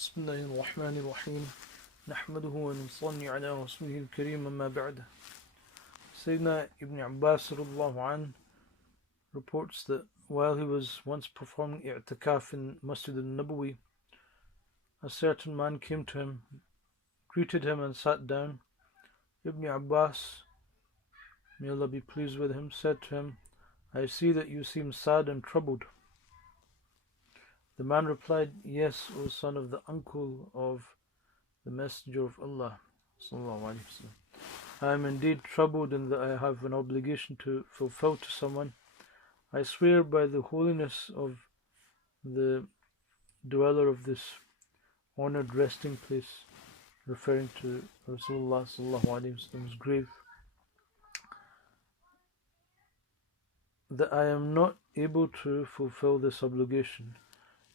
بسم الله الرحمن الرحيم نحمده ونصلي على رسوله الكريم أما بعد. Sayyidina Ibn Abbas radiallahu anh reports that while he was once performing i'tikaf in Masjid al-Nabawi, a certain man came to him, greeted him and sat down. Ibn Abbas, may Allah be pleased with him, said to him, "I see that you seem sad and troubled." The man replied, "Yes, O son of the uncle of the Messenger of Allah, I am indeed troubled in that I have an obligation to fulfill to someone. I swear by the holiness of the dweller of this honored resting place," referring to Rasulullah's grave, "that I am not able to fulfill this obligation."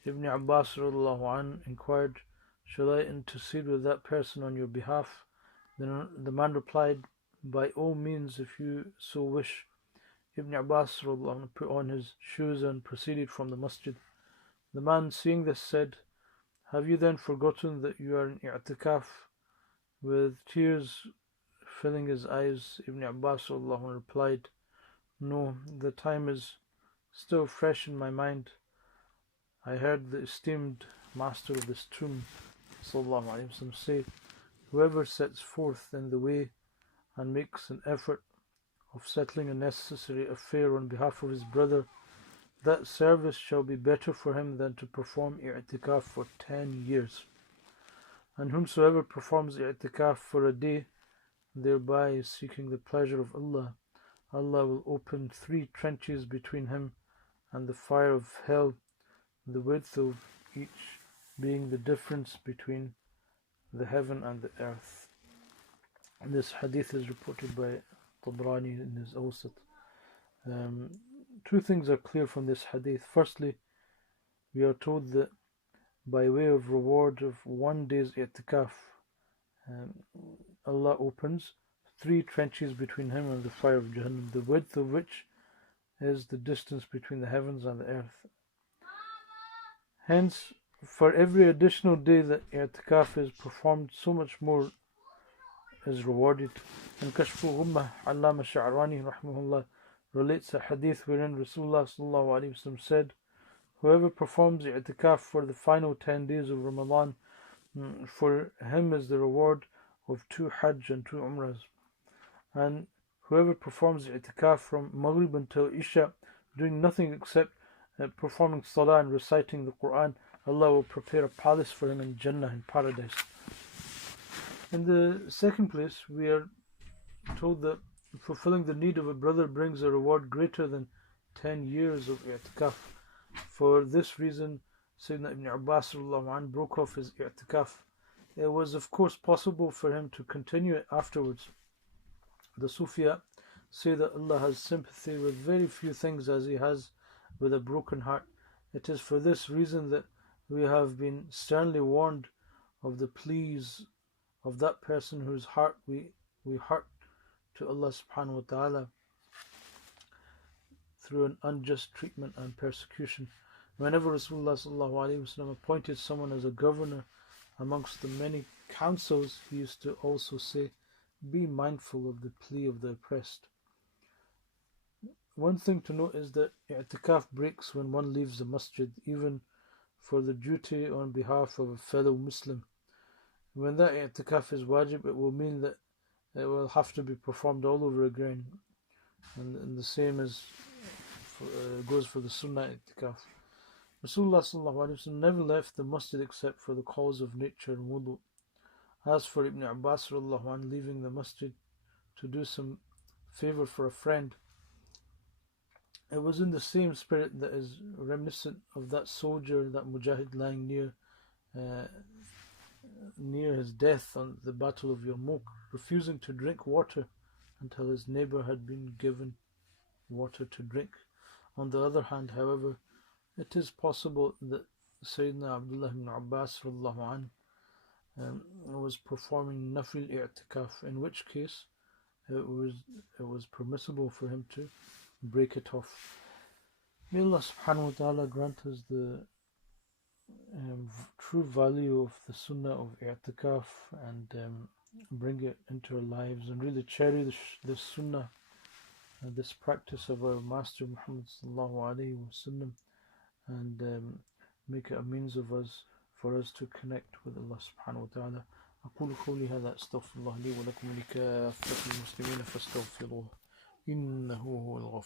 Ibn Abbas inquired, "Shall I intercede with that person on your behalf?" Then the man replied, "By all means, if you so wish." Ibn Abbas put on his shoes and proceeded from the masjid. The man, seeing this, said, "Have you then forgotten that you are in i'tikaf?" With tears filling his eyes, Ibn Abbas replied, "No, the time is still fresh in my mind. I heard the esteemed master of this tomb say, whoever sets forth in the way and makes an effort of settling a necessary affair on behalf of his brother, that service shall be better for him than to perform i'tikaf for 10 years. And whomsoever performs i'tikaf for a day, thereby seeking the pleasure of Allah, Allah will open 3 trenches between him and the fire of hell, the width of each being the difference between the heaven and the earth." This hadith is reported by Tabrani in his Awsat. Two things are clear from this hadith. Firstly, we are told that by way of reward of 1 day's i'tikaf, Allah opens 3 trenches between him and the fire of Jahannam, the width of which is the distance between the heavens and the earth. Hence, for every additional day that i'tikaf is performed, so much more is rewarded. And Kashful Ummah, Allama Sha'rani rahimahullah relates a hadith wherein Rasulullah said, "Whoever performs i'tikaf for the final 10 days of Ramadan, for him is the reward of 2 Hajj and 2 Umrahs. And whoever performs i'tikaf from Maghrib until Isha, doing nothing except performing salah and reciting the Quran, Allah will prepare a palace for him in Jannah, in paradise." In the second place, we are told that fulfilling the need of a brother brings a reward greater than 10 years of i'tikaf. For this reason, Sayyidina Ibn Abbas broke off his i'tikaf. It was of course possible for him to continue it afterwards. The Sufiya say that Allah has sympathy with very few things as He has with a broken heart. It is for this reason that we have been sternly warned of the pleas of that person whose heart we hurt to Allah subhanahu wa ta'ala through an unjust treatment and persecution. Whenever Rasulullah appointed someone as a governor amongst the many councils, he used to also say, "Be mindful of the plea of the oppressed." One thing to note is that i'tikaf breaks when one leaves the masjid, even for the duty on behalf of a fellow Muslim. When that i'tikaf is wajib, it will mean that it will have to be performed all over again, and the same goes for the sunnah i'tikaf. Rasulullah never left the masjid except for the calls of nature and wudu. As for Ibn Abbas leaving the masjid to do some favor for a friend, it was in the same spirit that is reminiscent of that soldier, that mujahid lying near his death on the battle of Yarmouk, refusing to drink water until his neighbor had been given water to drink. On the other hand, however, it is possible that Sayyidina Abdullah ibn Abbas was performing nafil i'tikaf, in which case it was permissible for him to break it off. May Allah subhanahu wa ta'ala grant us the true true value of the sunnah of i'tikaf and bring it into our lives and really cherish this sunnah, this practice of our Master Muhammad sallallahu alaihi wasallam, and make it a means of us for us to connect with Allah subhanahu wa ta'ala. أقول قولي هذا أستغفر الله لي ولكم ولكافة المسلمين فاستغفروه إنه هو الغفور